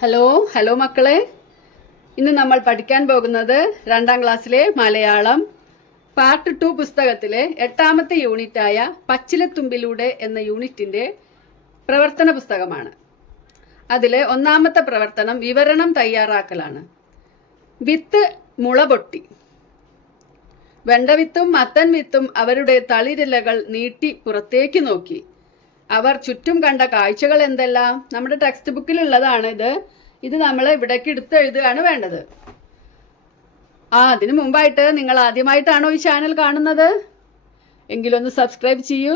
Hello hello മക്കളെ, ഇന്ന് നമ്മൾ പഠിക്കാൻ പോകുന്നത് 2ാം ക്ലാസ്സിലെ മലയാളം പാർട്ട് 2 പുസ്തകത്തിലെ 8ാമത്തെ യൂണിറ്റായ പച്ചിലത്തുമ്പിലൂടെ എന്ന യൂണിറ്റിന്റെ പ്രവർത്തന പുസ്തകമാണ്. അതിലെ 1ാമത്തെ പ്രവർത്തനം വിവരണം തയ്യാറാക്കലാണ്. വിത്ത് മുള പൊട്ടി. വെണ്ടവിത്തും മത്തൻ വിത്തും അവരുടെ തളിരിലകൾ നീട്ടി പുറത്തേക്ക് നോക്കി. അവർ ചുറ്റും കണ്ട കാഴ്ചകൾ എന്തെല്ലാം? നമ്മുടെ ടെക്സ്റ്റ് ബുക്കിലുള്ളതാണ് ഇത് നമ്മൾ ഇവിടേക്ക് എടുത്തെഴുതുകയാണ് വേണ്ടത്. അതിനു മുമ്പായിട്ട് നിങ്ങൾ ആദ്യമായിട്ടാണോ ഈ ചാനൽ കാണുന്നത്? എങ്കിലൊന്ന് സബ്സ്ക്രൈബ് ചെയ്യൂ.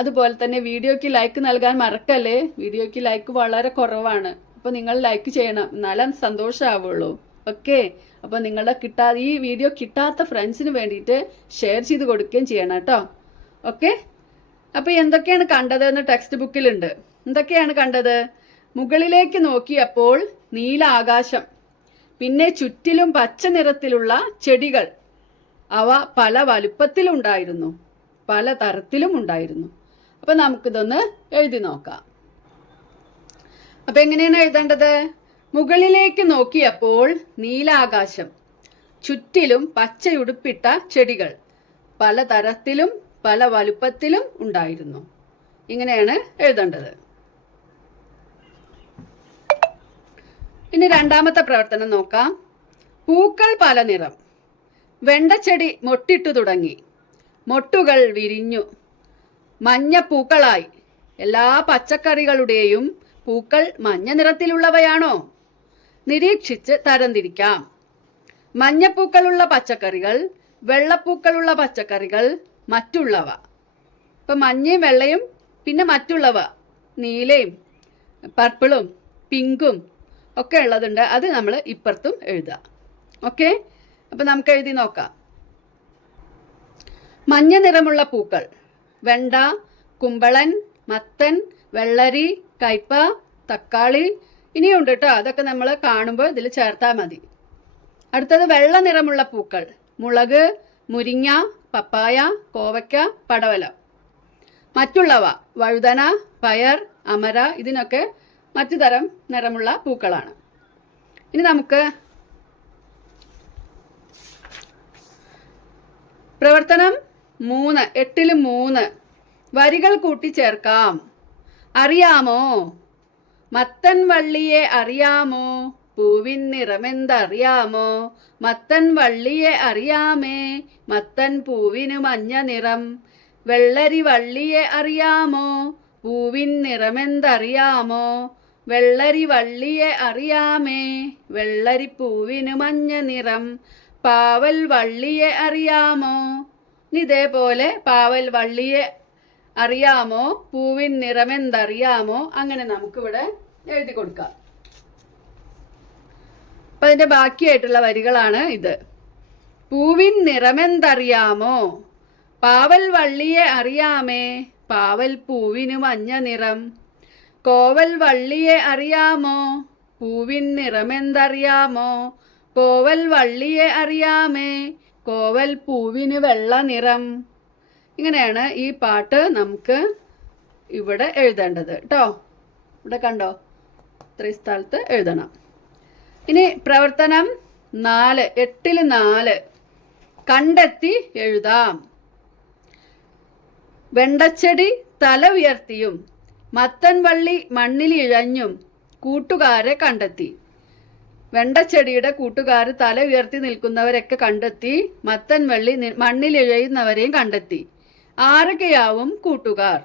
അതുപോലെ തന്നെ വീഡിയോയ്ക്ക് ലൈക്ക് നൽകാൻ മറക്കല്ലേ. വീഡിയോയ്ക്ക് ലൈക്ക് വളരെ കുറവാണ്, അപ്പോൾ നിങ്ങൾ ലൈക്ക് ചെയ്യണം, എന്നാലേ സന്തോഷമാവുള്ളൂ. ഓക്കെ, അപ്പോൾ ഈ വീഡിയോ കിട്ടാത്ത ഫ്രണ്ട്സിന് വേണ്ടിയിട്ട് ഷെയർ ചെയ്ത് കൊടുക്കുകയും ചെയ്യണം കേട്ടോ. ഓക്കെ, അപ്പോൾ എന്തൊക്കെയാണ് കണ്ടതെന്ന് ടെക്സ്റ്റ് ബുക്കിലുണ്ട്. എന്തൊക്കെയാണ് കണ്ടത്? മുകളിലേക്ക് നോക്കിയപ്പോൾ നീല ആകാശം, പിന്നെ ചുറ്റിലും പച്ച നിറത്തിലുള്ള ചെടികൾ. അവ പല വലുപ്പത്തിലുണ്ടായിരുന്നു, പല തരത്തിലും ഉണ്ടായിരുന്നു. അപ്പം നമുക്കിതൊന്ന് എഴുതി നോക്കാം. അപ്പം എങ്ങനെയാണ് എഴുതേണ്ടത്? മുകളിലേക്ക് നോക്കിയപ്പോൾ നീലാകാശം, ചുറ്റിലും പച്ചയുടുപ്പിട്ട ചെടികൾ, പല തരത്തിലും പല വലുപ്പത്തിലും ഉണ്ടായിരുന്നു. ഇങ്ങനെയാണ് എഴുതേണ്ടത്. ഇനി 2ാമത്തെ പ്രവർത്തനം നോക്കാം. പൂക്കൾ പല നിറം. വെണ്ടച്ചെടി മൊട്ടിട്ടു തുടങ്ങി. മൊട്ടുകൾ വിരിഞ്ഞു, മഞ്ഞപ്പൂക്കളായി. എല്ലാ പച്ചക്കറികളുടെയും പൂക്കൾ മഞ്ഞ നിറത്തിലുള്ളവയാണോ? നിരീക്ഷിച്ച് തരംതിരിക്കാം. മഞ്ഞപ്പൂക്കളുള്ള പച്ചക്കറികൾ, വെള്ളപ്പൂക്കളുള്ള പച്ചക്കറികൾ, മറ്റുള്ളവ. ഇപ്പം മഞ്ഞയും വെള്ളയും, പിന്നെ മറ്റുള്ളവ നീലയും പർപ്പിളും പിങ്കും ഒക്കെ ഉള്ളതുണ്ട്. അത് നമ്മൾ ഇപ്പുറത്തും എഴുതാം. ഓക്കെ, അപ്പം നമുക്ക് എഴുതി നോക്കാം. മഞ്ഞ നിറമുള്ള പൂക്കൾ: വെണ്ട, കുമ്പളൻ, മത്തൻ, വെള്ളരി, കയ്പ, തക്കാളി. ഇനിയുണ്ട് കേട്ടോ, അതൊക്കെ നമ്മൾ കാണുമ്പോൾ ഇതിൽ ചേർത്താൽ മതി. അടുത്തത് വെള്ള നിറമുള്ള പൂക്കൾ: മുളക്, മുരിങ്ങ, പപ്പായ, കോവയ്ക്ക, പടവലം. മറ്റുള്ളവ: വഴുതന, പയർ, അമര. ഇതിനൊക്കെ മറ്റു തരം നിറമുള്ള പൂക്കളാണ്. ഇനി നമുക്ക് പ്രവർത്തനം 3, 8ൽ 3 വരികൾ കൂട്ടിച്ചേർക്കാം. അറിയാമോ? മത്തൻ വള്ളിയെ അറിയാമോ? പൂവിൻ നിറമെന്തറിയാമോ? മത്തൻ വള്ളിയെ അറിയാമേ, മത്തൻ പൂവിന് മഞ്ഞ നിറം. വെള്ളരി വള്ളിയെ അറിയാമോ? പൂവിൻ നിറമെന്തറിയാമോ? വെള്ളരി വള്ളിയെ അറിയാമേ, വെള്ളരിപ്പൂവിന് മഞ്ഞ നിറം. പാവൽ വള്ളിയെ അറിയാമോ? ഇതേപോലെ പാവൽ വള്ളിയെ അറിയാമോ, പൂവിൻ നിറമെന്തറിയാമോ, അങ്ങനെ നമുക്കിവിടെ എഴുതി കൊടുക്കാം. അപ്പം അതിൻ്റെ ബാക്കിയായിട്ടുള്ള വരികളാണ് ഇത്. പൂവിൻ നിറമെന്തറിയാമോ? പാവൽ വള്ളിയെ അറിയാമേ, പാവൽ പൂവിന് മഞ്ഞ നിറം. കോവൽ വള്ളിയെ അറിയാമോ? പൂവിൻ നിറമെന്തറിയാമോ? കോവൽ വള്ളിയെ അറിയാമേ, കോവൽ പൂവിന് വെള്ള നിറം. ഇങ്ങനെയാണ് ഈ പാട്ട് നമുക്ക് ഇവിടെ എഴുതേണ്ടത് കേട്ടോ. ഇവിടെ കണ്ടോ, ഇത്രയും സ്ഥലത്ത് എഴുതണം. ഇനി പ്രവർത്തനം 4, 8ൽ 4 കണ്ടെത്തി എഴുതാം. വെണ്ടച്ചെടി തല ഉയർത്തിയും മത്തൻ വള്ളി മണ്ണിൽ ഇഴഞ്ഞും കൂട്ടുകാരെ കണ്ടെത്തി. വെണ്ടച്ചെടിയുടെ കൂട്ടുകാർ തല ഉയർത്തി നിൽക്കുന്നവരൊക്കെ കണ്ടെത്തി, മത്തൻ വള്ളി മണ്ണിൽ ഇഴയുന്നവരെയും കണ്ടെത്തി. ആരൊക്കെയാവും കൂട്ടുകാർ?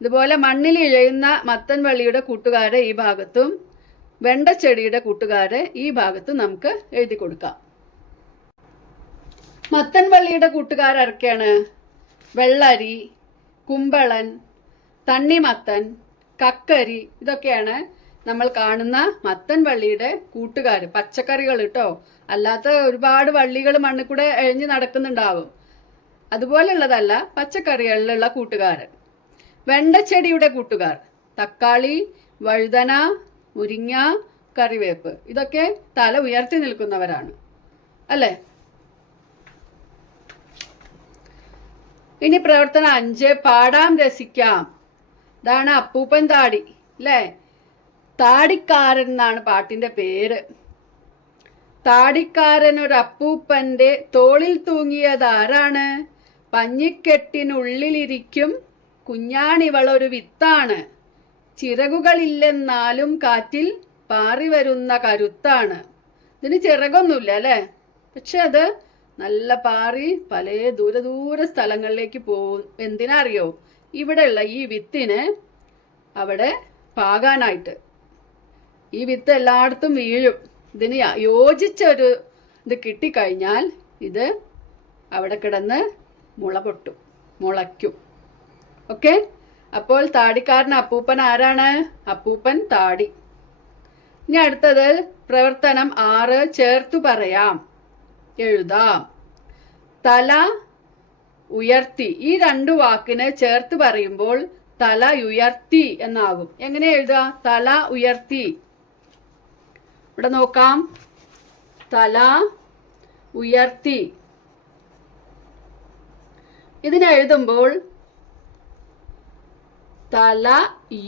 ഇതുപോലെ മണ്ണിൽ ഇഴയുന്ന മത്തൻ വള്ളിയുടെ കൂട്ടുകാരെ ഈ ഭാഗത്തും വെണ്ടച്ചെടിയുടെ കൂട്ടുകാരെ ഈ ഭാഗത്തും നമുക്ക് എഴുതി കൊടുക്കാം. മത്തൻ വള്ളിയുടെ കൂട്ടുകാരൊക്കെയാണ്? വെള്ളരി, കുമ്പളൻ, തണ്ണിമത്തൻ, കക്കരി. ഇതൊക്കെയാണ് നമ്മൾ കാണുന്ന മത്തൻ വള്ളിയുടെ കൂട്ടുകാർ. പച്ചക്കറികൾ കേട്ടോ, അല്ലാത്ത ഒരുപാട് വള്ളികൾ മണ്ണിൽ കൂടെ എഴഞ്ഞ് നടക്കുന്നുണ്ടാവും. അതുപോലെയുള്ളതല്ല, പച്ചക്കറികളിലുള്ള കൂട്ടുകാർ. വെണ്ടച്ചെടിയുടെ കൂട്ടുകാർ: തക്കാളി, വഴുതന, മുരിങ്ങ, കറിവേപ്പ്. ഇതൊക്കെ തല ഉയർത്തി നിൽക്കുന്നവരാണ് അല്ലേ? ഇനി പ്രവർത്തനം 5 പാടാം രസിക്കാം. ഇതാണ് അപ്പൂപ്പൻ താടി അല്ലേ? താടിക്കാരൻ എന്നാണ് പാട്ടിന്റെ പേര്. താടിക്കാരൻ ഒരു അപ്പൂപ്പന്റെ തോളിൽ തൂങ്ങിയതാരാണ്? പഞ്ഞിക്കെട്ടിനുള്ളിലിരിക്കും കുഞ്ഞാണിവളൊരു വിത്താണ്. ചിറകുകളില്ലെന്നാലും കാറ്റിൽ പാറി വരുന്ന കരുത്താണ്. ഇതിന് ചിറകൊന്നുമില്ല അല്ലേ? പക്ഷെ അത് നല്ല പാറി പല ദൂര സ്ഥലങ്ങളിലേക്ക് പോകും. എന്തിനാ അറിയോ? ഇവിടെയുള്ള ഈ വിത്തിന് അവിടെ പാകാനായിട്ട്. ഈ വിത്ത് എല്ലായിടത്തും വീഴും. ഇതിന് യോജിച്ച ഒരു ഇത് കിട്ടിക്കഴിഞ്ഞാൽ ഇത് അവിടെ കിടന്ന് മുള പൊട്ടും, മുളയ്ക്കും. ഓക്കെ, അപ്പോൾ താടിക്കാരൻ അപ്പൂപ്പൻ ആരാണ്? അപ്പൂപ്പൻ താടി. ഇനി അടുത്തത് പ്രവർത്തനം 6 ചേർത്തു പറയാം, എഴുതാം. തല ഉയർത്തി. ഈ 2 വാക്കിനെ ചേർത്ത് പറയുമ്പോൾ തല ഉയർത്തി എന്നാകും. എങ്ങനെ എഴുതുക? തല ഉയർത്തി. ഇവിടെ നോക്കാം. തല ഉയർത്തി. ഇതിനെഴുതുമ്പോൾ തല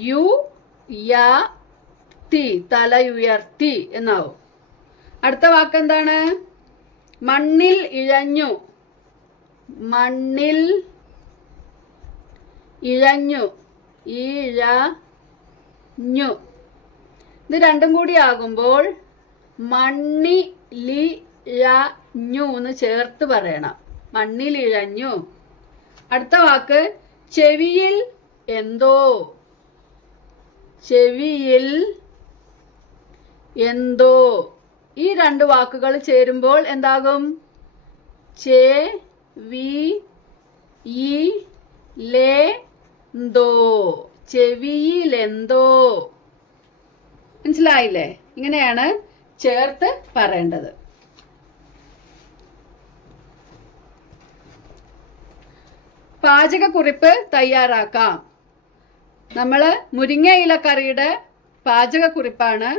യുയർത്തി, തലയുയർത്തി എന്നാവും. അടുത്ത വാക്ക് എന്താണ്? മണ്ണിൽ ഇഴഞ്ഞു. മണ്ണിൽ ഇഴഞ്ഞു, ഇഴഞ്ഞു. ഇത് രണ്ടും കൂടി ആകുമ്പോൾ മണ്ണിലിഴഞ്ഞു എന്ന് ചേർത്ത് പറയണം. മണ്ണിലിഴഞ്ഞു. അടുത്ത വാക്ക് ചെവിയിൽ എന്തോ. ചെവിയിൽ എന്തോ. ഈ 2 വാക്കുകൾ ചേരുമ്പോൾ എന്താകും? ചെവിയിലെന്തോ. ചെവിയിലെന്തോ. മനസ്സിലായില്ലേ? ഇങ്ങനെയാണ് ചേർത്ത് പറയേണ്ടത്. പാചകക്കുറിപ്പ് തയ്യാറാക്കാം. നമ്മൾ മുരിങ്ങയില കറിയുടെ പാചകക്കുറിപ്പാണ്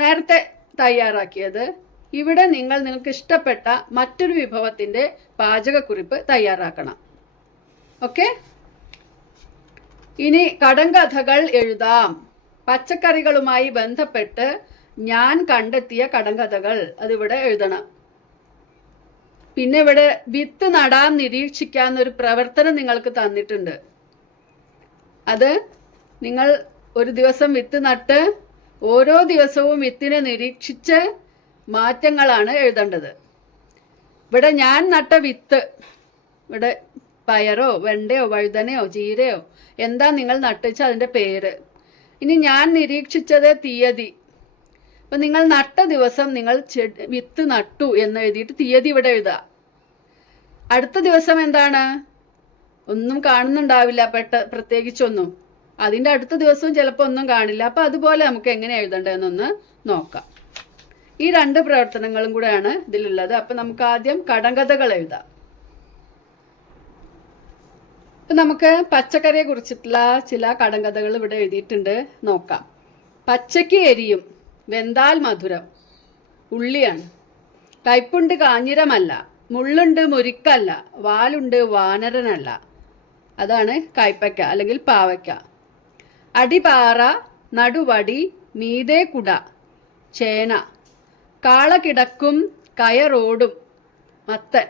നേരത്തെ തയ്യാറാക്കിയത്. ഇവിടെ നിങ്ങൾക്ക് ഇഷ്ടപ്പെട്ട മറ്റൊരു വിഭവത്തിന്റെ പാചകക്കുറിപ്പ് തയ്യാറാക്കണം. ഓക്കെ, ഇനി കടങ്കഥകൾ എഴുതാം. പച്ചക്കറികളുമായി ബന്ധപ്പെട്ട് ഞാൻ കണ്ടെത്തിയ കടങ്കഥകൾ അതിവിടെ എഴുതണം. പിന്നെ ഇവിടെ വിത്ത് നടാൻ നിരീക്ഷിക്കാന്നൊരു പ്രവർത്തനം നിങ്ങൾക്ക് തന്നിട്ടുണ്ട്. അത് നിങ്ങൾ ഒരു ദിവസം വിത്ത് നട്ട് ഓരോ ദിവസവും വിത്തിനെ നിരീക്ഷിച്ച് മാറ്റങ്ങളാണ് എഴുതേണ്ടത്. ഇവിടെ ഞാൻ നട്ട വിത്ത്, ഇവിടെ പയറോ വെണ്ടയോ വഴുതനയോ ചീരയോ എന്താ നിങ്ങൾ നട്ടിച്ച അതിൻ്റെ പേര്. ഇനി ഞാൻ നിരീക്ഷിച്ചത് തീയതി. അപ്പം നിങ്ങൾ നട്ട ദിവസം നിങ്ങൾ വിത്ത് നട്ടു എന്ന് എഴുതിയിട്ട് തീയതി ഇവിടെ എഴുതുക. അടുത്ത ദിവസം എന്താണ്? ഒന്നും കാണുന്നുണ്ടാവില്ല, പ്രത്യേകിച്ചൊന്നും. അതിൻ്റെ അടുത്ത ദിവസവും ചിലപ്പോൾ ഒന്നും കാണില്ല. അപ്പം അതുപോലെ നമുക്ക് എങ്ങനെ എഴുതേണ്ടതെന്നൊന്ന് നോക്കാം. ഈ 2 പ്രവർത്തനങ്ങളും കൂടെയാണ് ഇതിലുള്ളത്. അപ്പം നമുക്ക് ആദ്യം കടങ്കഥകൾ എഴുതാം. അപ്പം നമുക്ക് പച്ചക്കറിയെ കുറിച്ചിട്ടുള്ള ചില കടങ്കഥകൾ ഇവിടെ എഴുതിയിട്ടുണ്ട്, നോക്കാം. പച്ചയ്ക്ക് എരിയും, വെന്താൽ മധുരം. ഉള്ളിയാണ്. കയ്പുണ്ട് കാഞ്ഞിരമല്ല, മുള്ളുണ്ട് മുരിക്കല്ല, വാലുണ്ട് വാനരനല്ല. അതാണ് കയ്പയ്ക്ക അല്ലെങ്കിൽ പാവയ്ക്ക. അടിപാറ, നടുവടി, മീതെ കുട, ചേന. കാള കിടക്കും കയറോടും, മത്തൻ.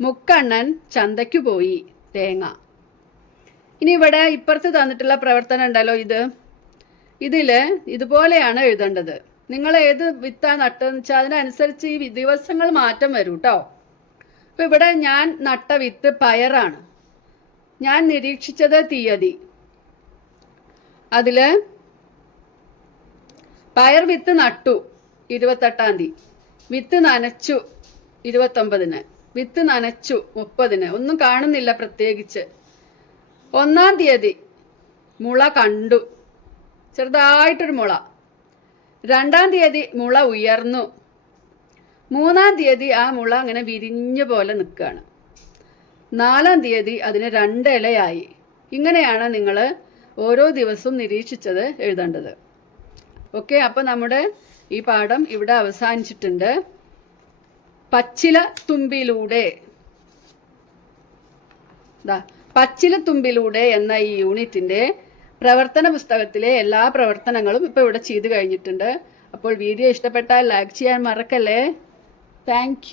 മുക്കണ്ണൻ ചന്തയ്ക്കു പോയി, തേങ്ങ. ഇനി ഇവിടെ ഇപ്പുറത്ത് തന്നിട്ടുള്ള പ്രവർത്തനം ഉണ്ടല്ലോ, ഇതില് ഇതുപോലെയാണ് എഴുതേണ്ടത്. നിങ്ങൾ ഏത് വിത്താ നട്ടെന്ന് വെച്ചാൽ അതിനനുസരിച്ച് ഈ ദിവസങ്ങൾ മാറ്റം വരും കേട്ടോ. അപ്പൊ ഇവിടെ ഞാൻ നട്ട വിത്ത് പയറാണ്. ഞാൻ നിരീക്ഷിച്ചത് തീയതി. അതില് പയർ വിത്ത് നട്ടു 28-ാം തീയതി. വിത്ത് നനച്ചു 29-ന്. വിത്ത് നനച്ചു 30-ന്. ഒന്നും കാണുന്നില്ല പ്രത്യേകിച്ച്. 1-ാം തീയതി മുള കണ്ടു, ചെറുതായിട്ടൊരു മുള. 2-ാം തീയതി മുള ഉയർന്നു. 3-ാം തീയതി ആ മുള അങ്ങനെ വിരിഞ്ഞ പോലെ നിൽക്കുകയാണ്. 4-ാം തീയതി അതിന് 2 ഇലയായി. ഇങ്ങനെയാണ് നിങ്ങൾ ഓരോ ദിവസവും നിരീക്ഷിച്ചത് എഴുതേണ്ടത്. ഓക്കെ, അപ്പം നമ്മുടെ ഈ പാഠം ഇവിടെ അവസാനിച്ചിട്ടുണ്ട്. പച്ചില തുമ്പിലൂടെ പച്ചില തുമ്പിലൂടെ എന്ന ഈ യൂണിറ്റിന്റെ പ്രവർത്തന പുസ്തകത്തിലെ എല്ലാ പ്രവർത്തനങ്ങളും ഇപ്പോൾ ഇവിടെ ചെയ്തു കഴിഞ്ഞിട്ടുണ്ട്. അപ്പോൾ വീഡിയോ ഇഷ്ടപ്പെട്ടാൽ ലൈക്ക് ചെയ്യാൻ മറക്കല്ലേ. താങ്ക്